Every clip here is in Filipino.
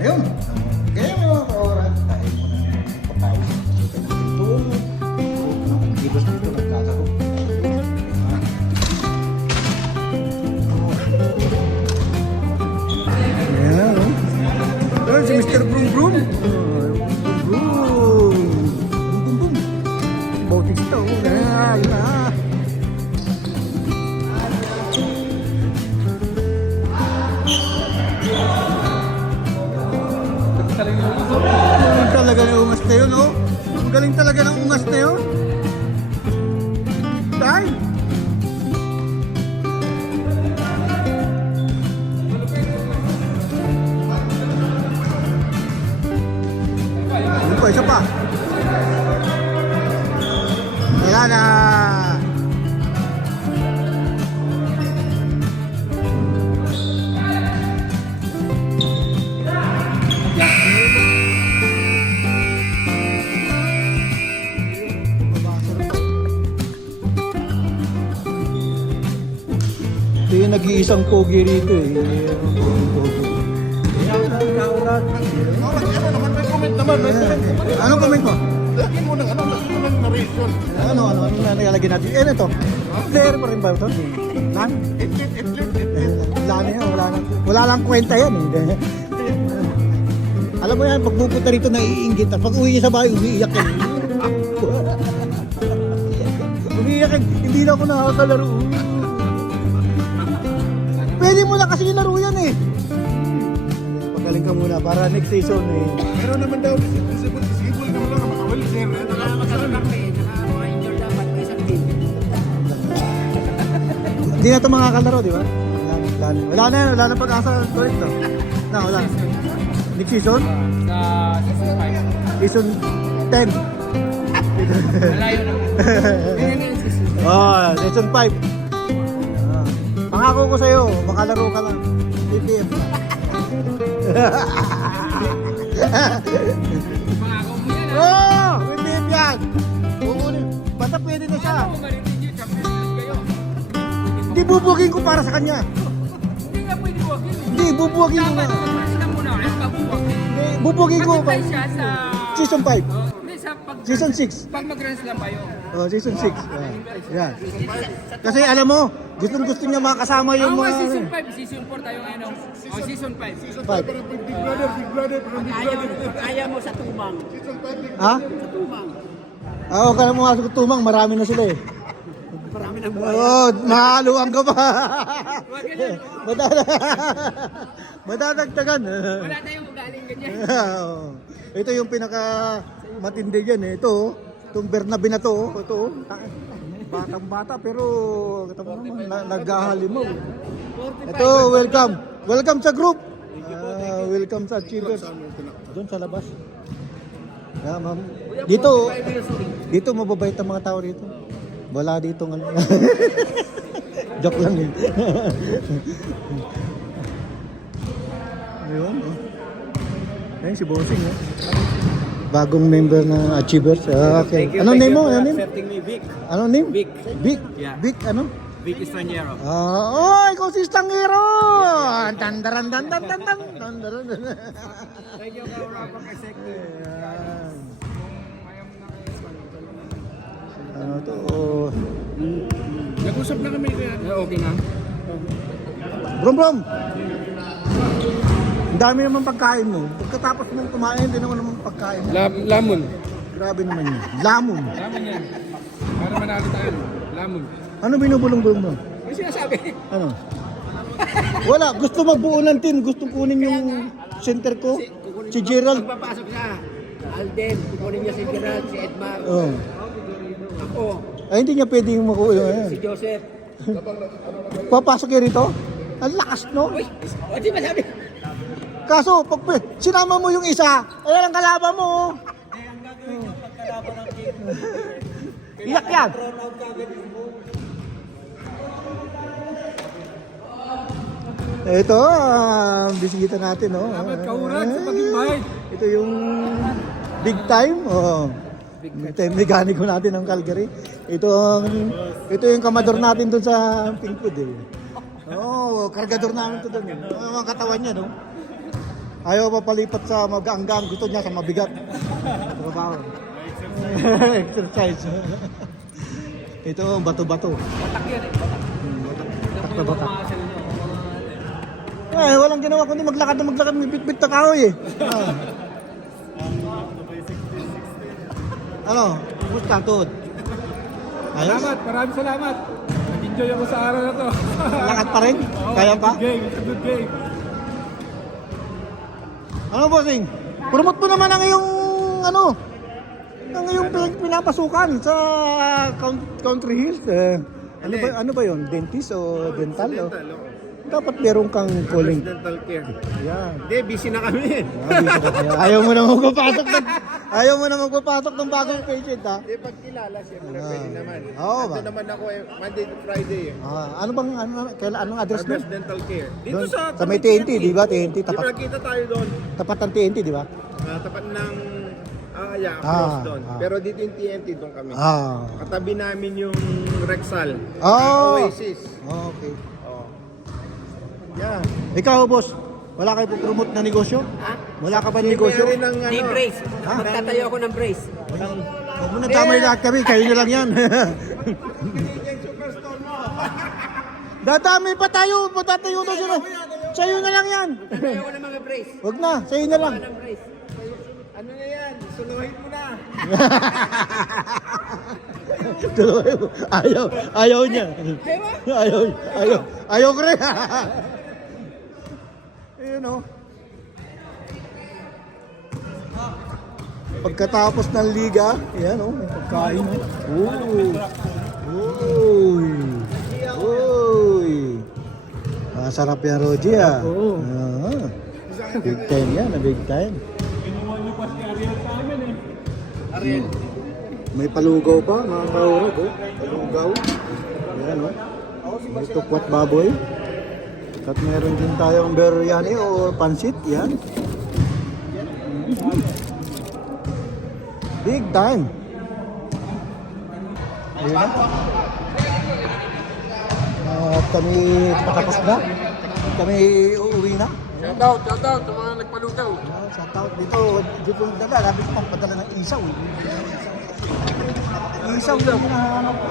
Ayun. Kaya mga ka-oras, tayo muna pagkain. Ito na itong group ng Gibos dito nagkakaro. Ayan, oh. Ayan, si Mr. Broom Broom. Broom Broom. Broom Broom. Bautista, oh. Ayan, ah. Galing talaga ng ungas na yun, oh. Ang galing talaga ng ungas na yun. Tay! Ano pa, isa pa. Wala na. Ito yung nag-iisang pogi rito eh. Anong comment mo? Lagyan mo ng narration. Ano na nalalagyan natin? Eh, ito. Player pa rin ba ito? Lan? Wala lang kwenta yan eh. Alam mo yan, pag pupunta rito naiinggit. Pag uwi niya sa bahay, umiiyak yan. Umiiyak yan. Hindi na ako nakakalaro. Pwede mo na kasi laro yan eh. Pagaling ka muna para next season eh. Pero naman daw, sibol naman lang makawali sir. Hindi na ito makakalaro, di ba? Wala na pag-asa correct no? Wala. Next season? Sa season 5. Season 10. Malayo naman. Oh, season 5. Pangako ko sa'yo, makalaro ka lang. PPM. Pangako mo yan. Oh, PPM yan. Basta pwede na siya. Ako, maritin yung champion kayo. Hindi bubugin ko para sa kanya. Hindi nga pwede buwagin. Hindi, bubugin ko na. Dapat, mag-press lang muna. Ay, pabuwagin. Hindi, bubugin ko. Magantay siya sa... Season 5. Hindi, sa pag... Season 6. Pag mag-grand slam kayo. Oh, season 6. Yan. Kasi alam mo, gustong-gusto niya makasama yung Ang mga... season 5, season 4 tayo ngayon. Oh, season 5. Five. Big brother, parang big brother. Kaya mo sa tumang. Ha? Sa tumang. Oo, kaya mo nga tumang, marami na sila eh. Marami ng buhay. Oo, mahaluan ka pa. Madadagdagan. Wala tayong ugaling ganyan. Oo. Ito yung pinaka matindi dyan eh. Ito, itong Bernabe na to. Ito, batang-bata pero kita mo naman, nag-ahalimaw. Ito, welcome. Welcome sa group. Welcome sa Achievers. Doon sa labas. Ma'am. Dito mababait ang mga tao rito. Wala dito ng joke lang eh. Ayun. Ayun si Bossing eh. Bagong member ng Achievers. Okay. Anong name mo? Anong name? Accepting me, Vic. Anong name? Vic. Vic? Yeah. Vic ano? Vic Estrangero. Oh, ikaw si Stangero! Tandaran, tandaran, tandaran, tandaran. Thank you, Kaurapa Kaseki. Ano to? Oh. Nag-usap na kami kaya. Okay na. Brom Brom! Ang dami naman pagkain mo. Pagkatapos mong kumain, din naman naman pagkain mo. Lamon. Grabe naman yun. Lamon. Lamon yan. Para manalo tayo. Lamon. Ano binubulong-bulong mo? Ano sinasabi? Ano? Wala. Gusto magbuo ng team. Gusto kunin yung center ko. Si Gerald. Pagpapasok siya. Alden, kukunin niya si Gerald, si Edmar. Oh. Ako, Ay, hindi niya pwedeng makuha yun. si Joseph. Papasok yan rito? Ang lakas, no? Uy, o di ba sabi? Kaso, pag sinama mo yung isa, ayan ang kalaban mo. Oh. Iyak yan. Ito, bisita natin, no? Dapat kauran sa pag-invite. Ito yung big time, oh. Big time mekaniko natin ng Calgary. Ito yung kamador natin doon sa Pinkwood, eh. Oh, kargador namin to doon, eh. Ang mga katawan niya, no? Ayaw pa palipat sa magaanggang. Gusto niya sa mabigat. Trabaho. Exercise. Ito, bato-bato. Batak yan eh. Batak na batak. Eh, walang ginawa kundi maglakad na maglakad. May bit-bit na kahoy eh. Ah. Ano? Kumusta, Tod? Ayos? Salamat, maraming salamat. Nag-enjoy ako sa araw na to. Lakad pa rin? Kaya pa? Good game, it's a good game. Ano, bossing? Promote mo naman ang iyong, ano, ang iyong pinapasukan sa Country Hills. Ano ba yun? Dentist o dental? O? Dapat meron kang calling. Dental care. Yan. Hindi, busy na kami. Ayaw mo na ayaw mo na magpapasok ng bagong patient, ha? Hindi, pag kilala, siyempre pwede naman. Oo ba? Ito naman ako Monday to Friday eh. Ano bang, anong address mo? Harvest Dental Care. Dito Doon, sa may TNT, di ba? TNT, Di ba tapat, nakita tayo doon? tapat ng TNT, di ba? Tapat ng cross doon. ah. Pero dito yung TNT doon kami. Ah. Katabi namin yung Rexall. Oh. Oasis. Okay. Oh. Yan. Ikaw, boss, wala kayo promote na negosyo? Wala ka pa negosyo? May ng ano. Di brace. Magtatayo ako ng brace. Huwag mo na damay lahat kami, kayo na lang yan. Dadami pa tayo, patatayo daw sila. Sa'yo na lang yan. Magtatayo ako ng mga brace. Huwag na, sa'yo na lang. Ng brace. Ano na yan? Suluhin mo na. Tuloy mo. Ayaw niya. Ayaw ko rin. Ayun o. Pagkatapos ng liga, ayan o, may pagkain o. Uy. Masarap yan, Roji ah. Big time yan, big time. May palugaw pa, mga kaurag, oh. Palugaw. Ayan, oh. May tukwat baboy. At meron din tayong biryani o pansit, yan. Big time. Ayun na. At kami patapos na. Kami uuwi na. Shout out sa mga nagpalugaw. Sa taot dito dala, sabi ko magpadala ng isaw. Isaw yung hinahanap ko.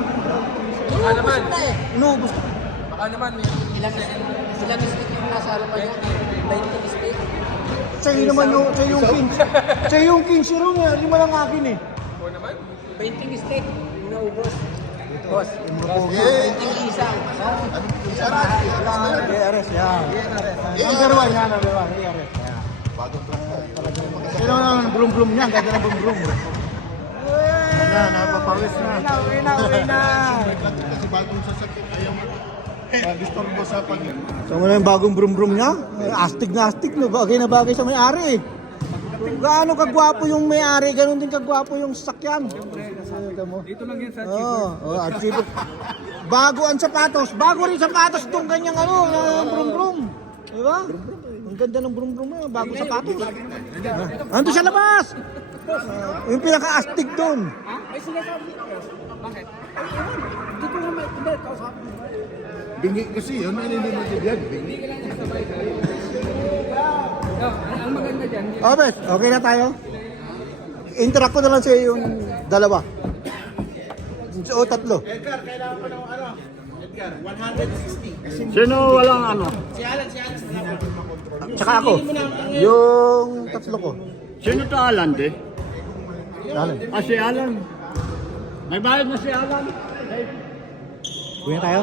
Baka naman. Inubos ko. Baka naman. Ilang stick yung nasa harapan niyo? 20 stick. Sa'yo naman yung king. Sa'yo yung king zero nga, lima lang akin eh. Oo naman. 20 stick. Yung naubos. Boss. 20 isang. ARS, yan. Number one yan, number one. ARS, yan. Sino naman ang brum-brum niya? Ganda ng brum-brum. Na, napapawis na. Uwi na. Kasi bagong sasakyan, ayaw mo. Disturbo sa pag So mo na yung bagong brum-brum niya? Astig na astig, no? Bagay na bagay sa may-ari eh. Gaano kagwapo yung may-ari, ganun din kagwapo yung sasakyan. Dito lang yan sa At sipot. Bago ang sapatos, bago rin sapatos itong kanyang brum-brum. Di ba? Ang ganda ng brum-brum na, bago sapatos. Ando sa labas! Yung pinaka-astig doon. May sinasabi. Bakit? Hindi ko naman, hindi, kausapin. bingi kasi yun, nililimutin yan. Bingi. Ang maganda dyan, Oh, bes, okay na tayo? Interact ko na lang sa yung dalawa. O tatlo. Edgar, kailangan ko ng ano? Edgar, 160. Sino walang ano? Tsaka ako. Yung tatlo ko. Sino to Alan, de? Alan. Ah, si Alan. May bayad na si Alan. Uwi na tayo?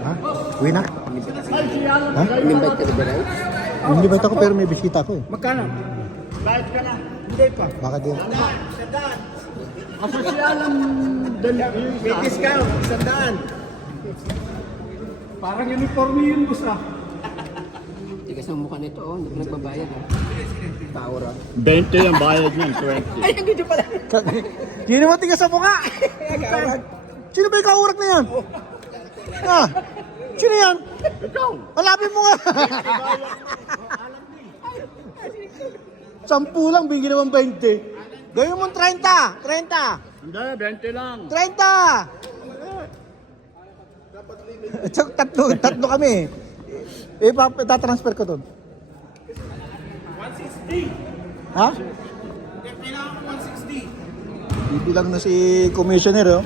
Ha? Uwi na? Ay, si Alan. Ha? Inimbite ka ba rin? Hindi ba ako pero may bisita ko eh. Magkano? Bayad ka na. Hindi pa. Baka din. Kasi si Alan, May discount, 100. parang uniforme yun, boss ah. Tigas ng mukha nito, oh. Hindi ko nagbabayad, oh. Power up. 20 ang bayad niyan, 20. Ay, ang ganda pala. Sino mo tigas sa mukha? Sino ba yung kaurak na yan? Ha? Sino yan? Ikaw. Alapin mo nga. 10 lang, bigyan naman 20. Gawin mo 30. 30. Hindi, 20 lang. 30! Tatlo kami. Tatransfer ko doon. 160. Ha? Kailangan ko 160. Bibilang na si commissioner, oh.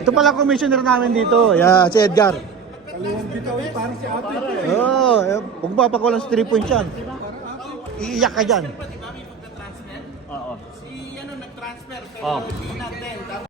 Ito pala commissioner namin dito. Yeah, si Edgar. Oo, kung papakulang sa 3 points yan. Iiyak ka dyan. Oo. Si ano nag-transfer pero Oh. hindi natin.